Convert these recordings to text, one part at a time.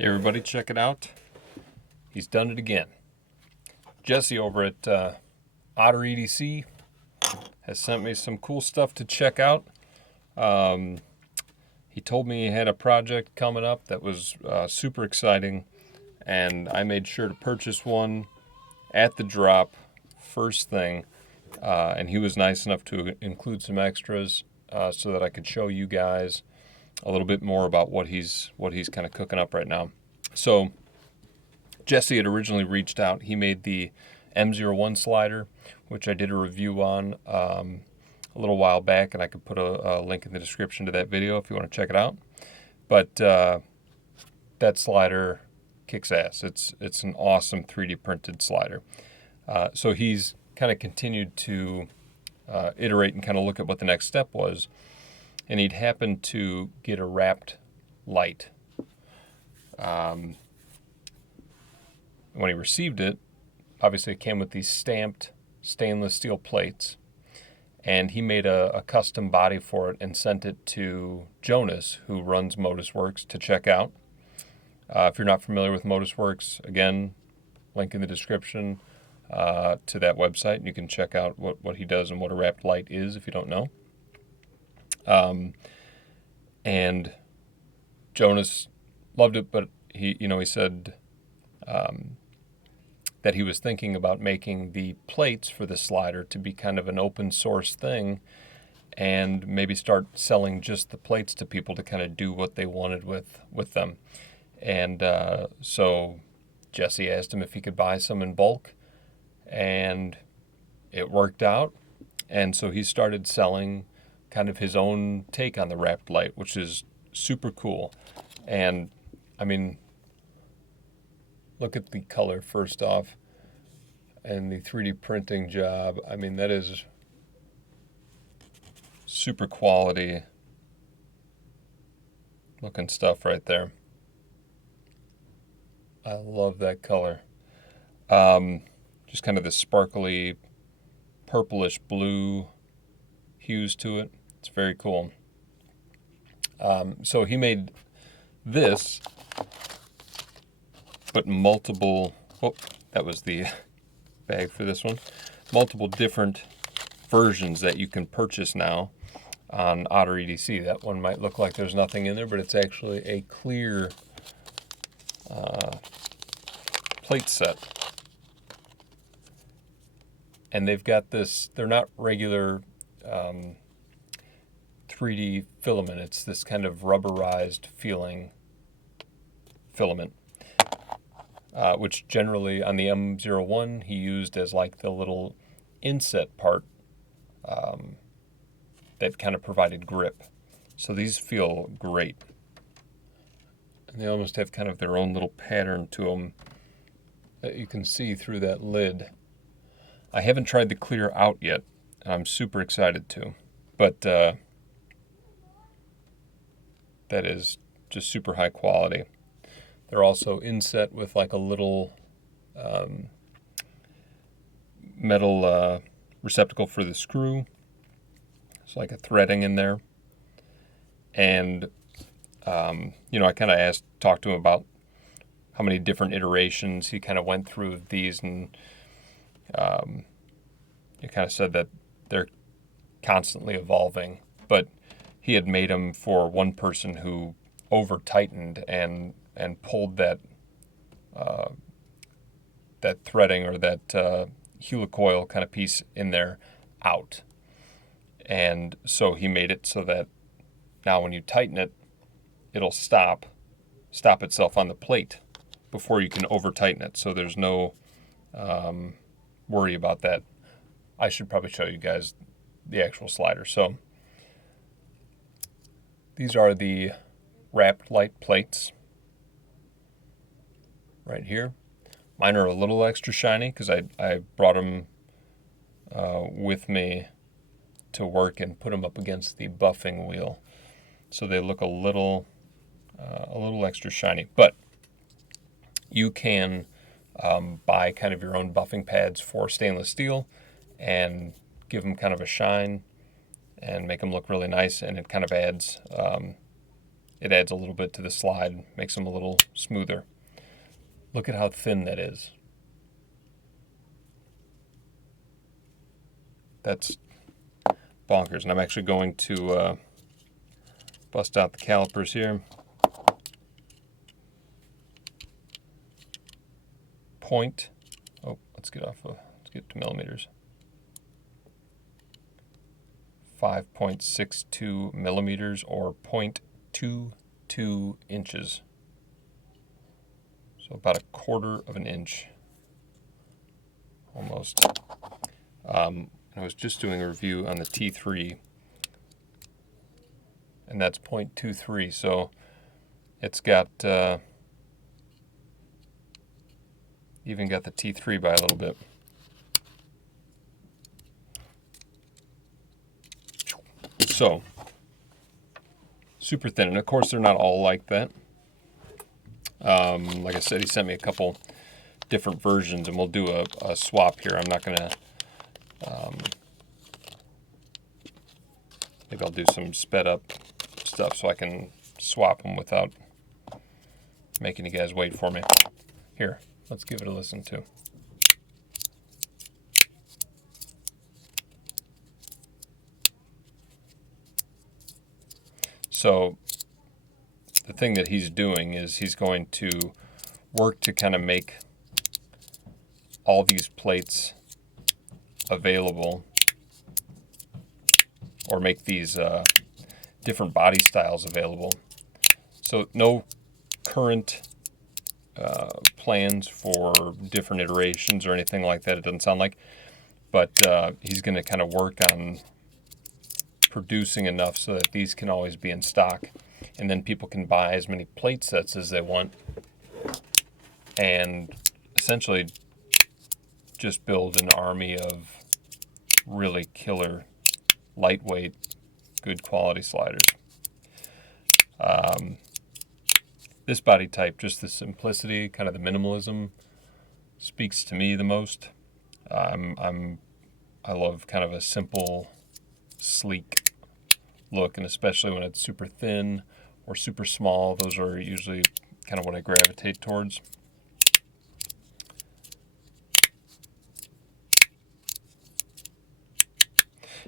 Hey everybody, check it out. He's done it again. Jesse over at Otter EDC has sent me some cool stuff to check out. He told me he had a project coming up that was super exciting, and I made sure to purchase one at the drop first thing. And he was nice enough to include some extras so that I could show you guys a little bit more about what he's kind of cooking up right now. So Jesse had originally reached out. He made the M01 slider, which I did a review on a little while back, and I could put a link in the description to that video if you want to check it out. But that slider kicks ass. It's an awesome 3D printed slider. So he's kind of continued to iterate and kind of look at what the next step was, and he'd happened to get a Rapt Lite. When he received it, obviously it came with these stamped stainless steel plates, and he made a custom body for it and sent it to Jonas, who runs Modusworks, to check out. If you're not familiar with Modusworks, again, link in the description to that website, and you can check out what he does and what a Rapt Lite is if you don't know. And Jonas loved it, but he said that he was thinking about making the plates for the slider to be kind of an open source thing, and maybe start selling just the plates to people to kind of do what they wanted with them. And so Jesse asked him if he could buy some in bulk, and it worked out. And so he started selling kind of his own take on the Rapt Lite, which is super cool. And I mean, look at the color first off, and the 3D printing job. I mean, that is super quality looking stuff right there. I love that color. Just kind of the sparkly purplish blue hues to it. It's very cool. So he made this, but multiple, that was the bag for this one, multiple different versions that you can purchase now on Otter EDC. That one might look like there's nothing in there, but it's actually a clear plate set. And they've got this, they're not regular 3D filament. It's this kind of rubberized feeling filament, which generally on the M01 he used as like the little inset part that kind of provided grip. So these feel great. And they almost have kind of their own little pattern to them that you can see through that lid. I haven't tried the clear out yet, and I'm super excited to. But that is just super high quality. They're also inset with like a little metal receptacle for the screw. It's like a threading in there. And, I kind of talked to him about how many different iterations he kind of went through these, and he kind of said that they're constantly evolving. But he had made them for one person who over tightened and pulled that that threading or that helicoil kind of piece in there out. And so he made it so that now when you tighten it, it'll stop itself on the plate before you can over tighten it. So there's no worry about that. I should probably show you guys the actual slider. So these are the Rapt Lite plates right here. Mine are a little extra shiny because I brought them with me to work and put them up against the buffing wheel, so they look a little extra shiny. But you can buy kind of your own buffing pads for stainless steel and give them kind of a shine and make them look really nice, and it kind of adds it adds a little bit to the slide, makes them a little smoother. Look at how thin that is. That's bonkers. And I'm actually going to bust out the calipers here. Let's get to millimeters. 5.62 millimeters, or 0.22 inches. So about 1/4 of an inch, almost. I was just doing a review on the T3, and that's 0.23, so it's got even got the T3 by a little bit. So, super thin, and of course they're not all like that. Like I said, he sent me a couple different versions, and we'll do a swap here. I'm not going to, maybe I'll do some sped up stuff so I can swap them without making you guys wait for me. Here, let's give it a listen to. So the thing that he's doing is he's going to work to kind of make all these plates available, or make these different body styles available. So no current plans for different iterations or anything like that, it doesn't sound like, but he's going to kind of work on producing enough so that these can always be in stock, and then people can buy as many plate sets as they want, and essentially just build an army of really killer, lightweight, good quality sliders. This body type, just the simplicity, kind of the minimalism, speaks to me the most. I love kind of a simple, sleek look, and especially when it's super thin or super small, those are usually kind of what I gravitate towards.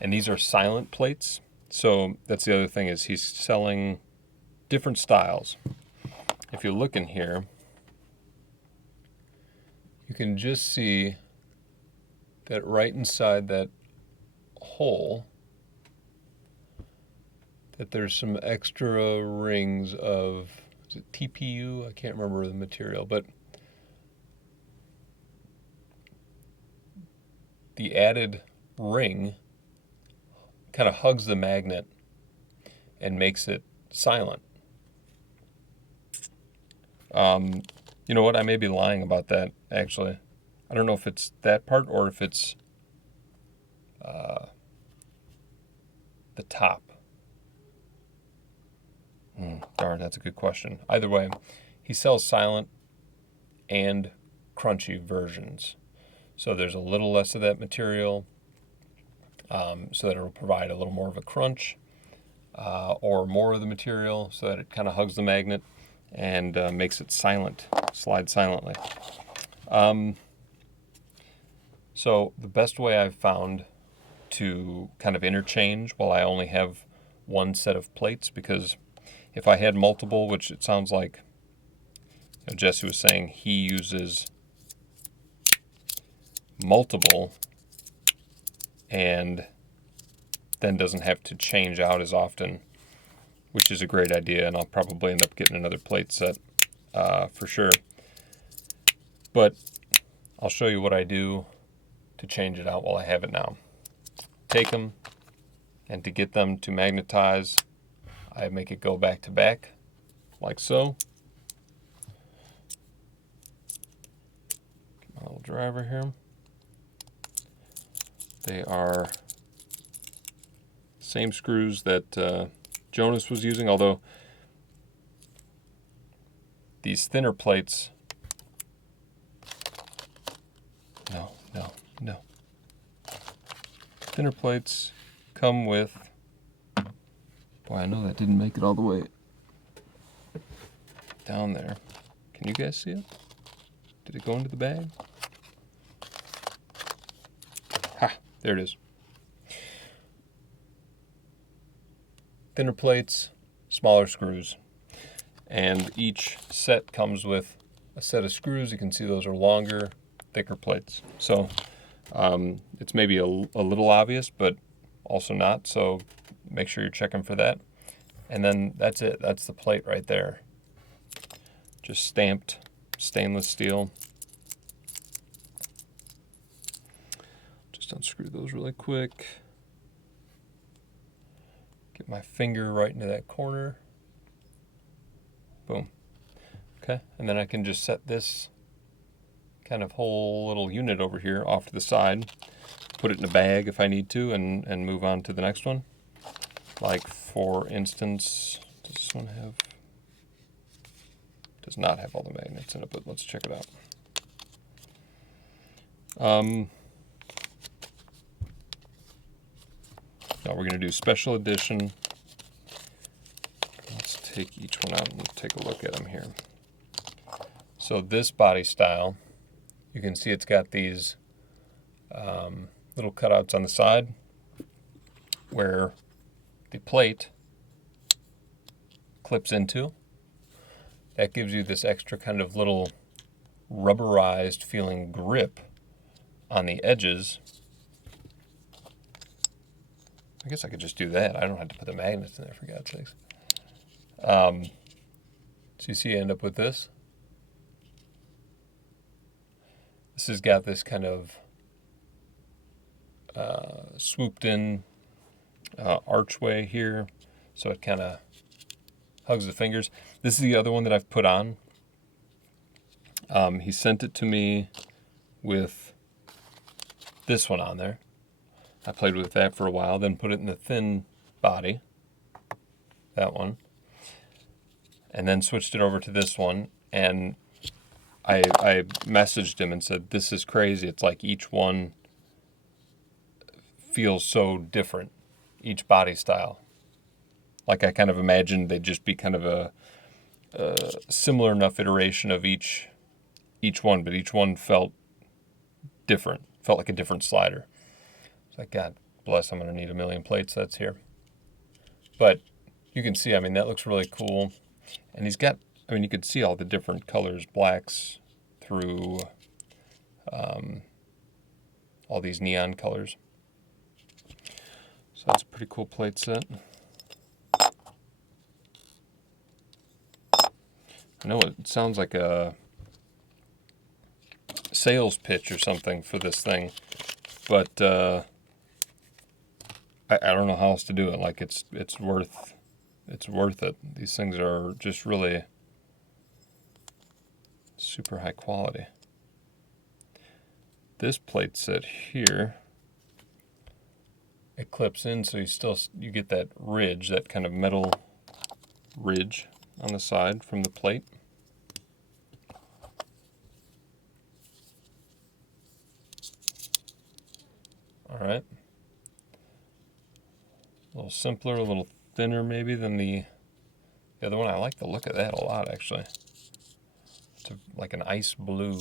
And these are silent plates, so that's the other thing, is he's selling different styles. If you look in here, you can just see that right inside that hole, that there's some extra rings of, is it TPU? I can't remember the material, but the added ring kind of hugs the magnet and makes it silent. You know what? I may be lying about that, actually. I don't know if it's that part or if it's the top. Darn, that's a good question. Either way, he sells silent and crunchy versions. So there's a little less of that material, so that it will provide a little more of a crunch, or more of the material so that it kind of hugs the magnet and makes it silent, slide silently. So the best way I've found to kind of interchange while I only have one set of plates, because if I had multiple, which it sounds like Jesse was saying he uses multiple and then doesn't have to change out as often, which is a great idea, and I'll probably end up getting another plate set for sure. But I'll show you what I do to change it out while I have it now. Take them, and to get them to magnetize, I make it go back to back, like so. Get my little driver here. They are same screws that Jonas was using, although these thinner plates, no. Thinner plates come with, boy, I know that didn't make it all the way down there. Can you guys see it? Did it go into the bag? Ha, there it is. Thinner plates, smaller screws. And each set comes with a set of screws. You can see those are longer, thicker plates. So it's maybe a little obvious, but also not. So make sure you're checking for that. And then that's it. That's the plate right there. Just stamped stainless steel. Just unscrew those really quick. Get my finger right into that corner. Boom. Okay, and then I can just set this kind of whole little unit over here off to the side, put it in a bag if I need to, and move on to the next one. Like, for instance, does this one have... Does not have all the magnets in it, but let's check it out. Now we're going to do special edition. Let's take each one out and take a look at them here. So this body style, you can see it's got these little cutouts on the side where the plate clips into. That gives you this extra kind of little rubberized feeling grip on the edges. I guess I could just do that. I don't have to put the magnets in there, for God's sakes. So you see, you end up with this. This has got this kind of swooped in archway here, so it kind of hugs the fingers. This is the other one that I've put on. He sent it to me with this one on there. I played with that for a while, then put it in the thin body, that one, and then switched it over to this one. And I messaged him and said, this is crazy. It's like each one feels so different, each body style. Like, I kind of imagined they'd just be kind of a similar enough iteration of each one, but each one felt different, felt like a different slider. It's like, God bless, I'm going to need a million plates that's here. But you can see, I mean, that looks really cool. And he's got, I mean, you could see all the different colors, blacks through all these neon colors. So that's a pretty cool plate set. I know it sounds like a sales pitch or something for this thing, but I don't know how else to do it. Like, it's worth it. These things are just really super high quality. This plate set here, it clips in, so you get that ridge, that kind of metal ridge on the side from the plate. All right. A little simpler, a little thinner maybe than the other one. I like the look of that a lot, actually. It's like an ice blue.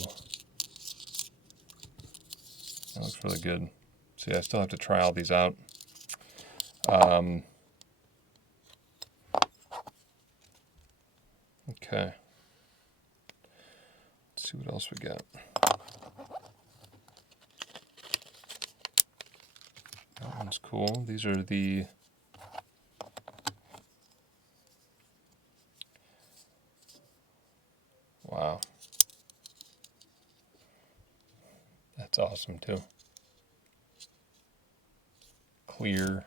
That looks really good. See, I still have to try all these out. Okay. Let's see what else we got. That one's cool. These are the... Wow. That's awesome too. Clear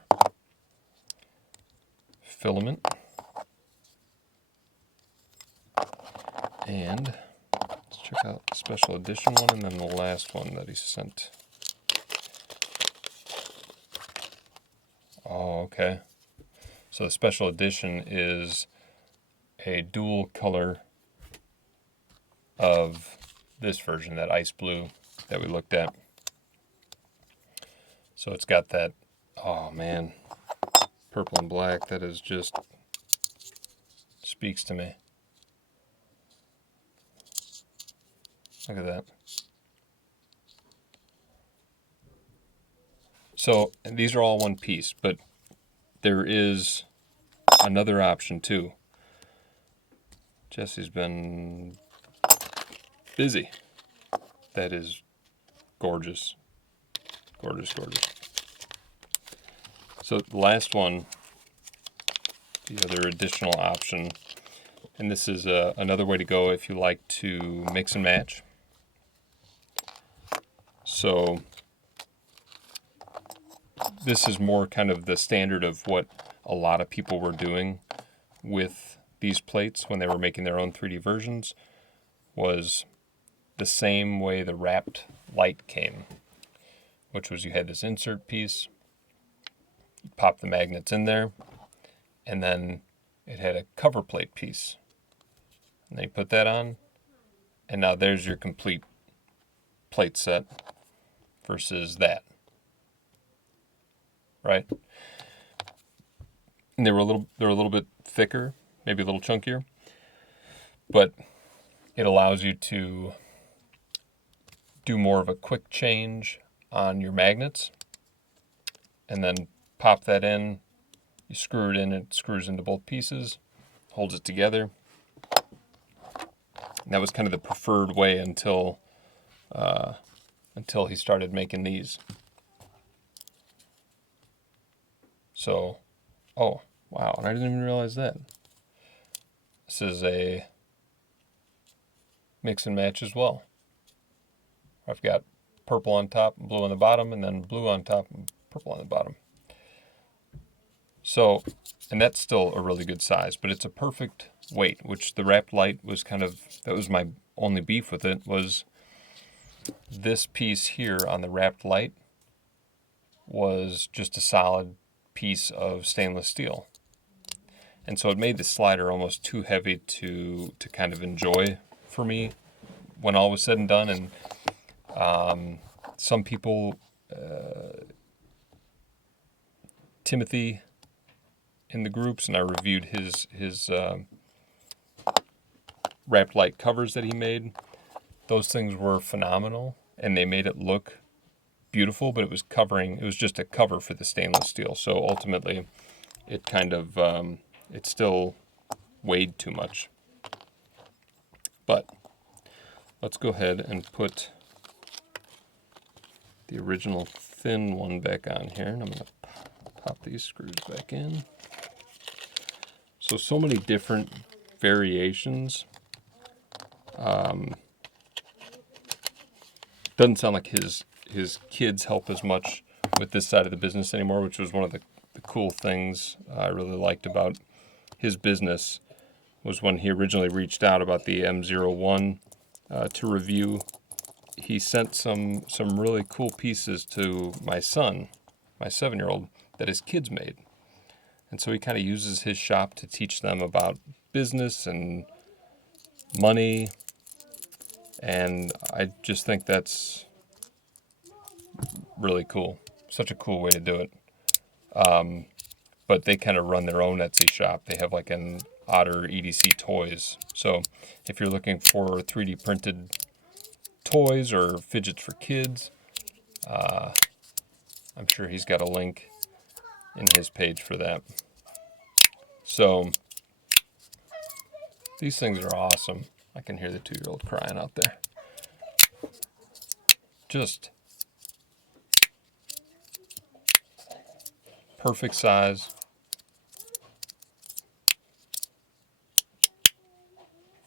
filament. And let's check out the special edition one and then the last one that he sent. Oh, okay. So the special edition is a dual color of this version, that ice blue that we looked at. So it's got that, oh man, purple and black. That is just speaks to me. Look at that. So, and these are all one piece, but there is another option too. Jesse's been busy. That is gorgeous. Gorgeous, gorgeous. So the last one, the other additional option, and this is another way to go if you like to mix and match. So this is more kind of the standard of what a lot of people were doing with these plates when they were making their own 3D versions, was the same way the Rapt Lite came, which was you had this insert piece, you pop the magnets in there, and then it had a cover plate piece. And then you put that on, and now there's your complete plate set versus that. Right? And they were a little bit thicker, maybe a little chunkier, but it allows you to do more of a quick change on your magnets, and then pop that in, you screw it in, it screws into both pieces, holds it together. And that was kind of the preferred way until he started making these. So, oh, wow, and I didn't even realize that. This is a mix and match as well. I've got purple on top and blue on the bottom, and then blue on top and purple on the bottom. So, and that's still a really good size, but it's a perfect weight, which the Rapt Lite was kind of, that was my only beef with it, was this piece here on the Rapt Lite was just a solid piece of stainless steel. And so it made the slider almost too heavy to kind of enjoy for me when all was said and done. And some people, Timothy in the groups, and I reviewed his Rapt Lite covers that he made. Those things were phenomenal, and they made it look beautiful, but it was just a cover for the stainless steel. So ultimately, it kind of, it still weighed too much. But let's go ahead and put the original thin one back on here, and I'm going to pop these screws back in. So many different variations. Doesn't sound like his kids help as much with this side of the business anymore, which was one of the cool things I really liked about his business, was when he originally reached out about the M01 to review. He sent some really cool pieces to my son, my 7-year-old, that his kids made. And so he kind of uses his shop to teach them about business and money. And I just think that's really cool. Such a cool way to do it. But they kind of run their own Etsy shop. They have like an Otter EDC toys. So if you're looking for 3D printed toys or fidgets for kids, I'm sure he's got a link in his page for that. So these things are awesome. I can hear the 2-year-old crying out there. Just perfect size.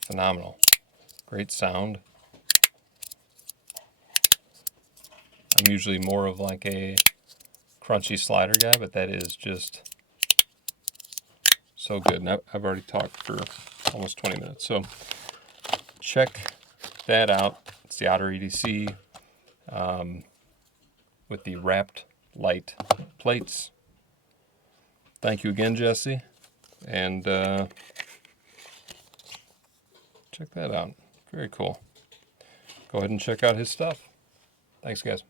Phenomenal. Great sound. I'm usually more of like a crunchy slider guy, but that is just so good. And I've already talked for almost 20 minutes. So check that out. It's the Otter EDC with the Rapt Lite plates. Thank you again, Jesse. And check that out. Very cool. Go ahead and check out his stuff. Thanks, guys.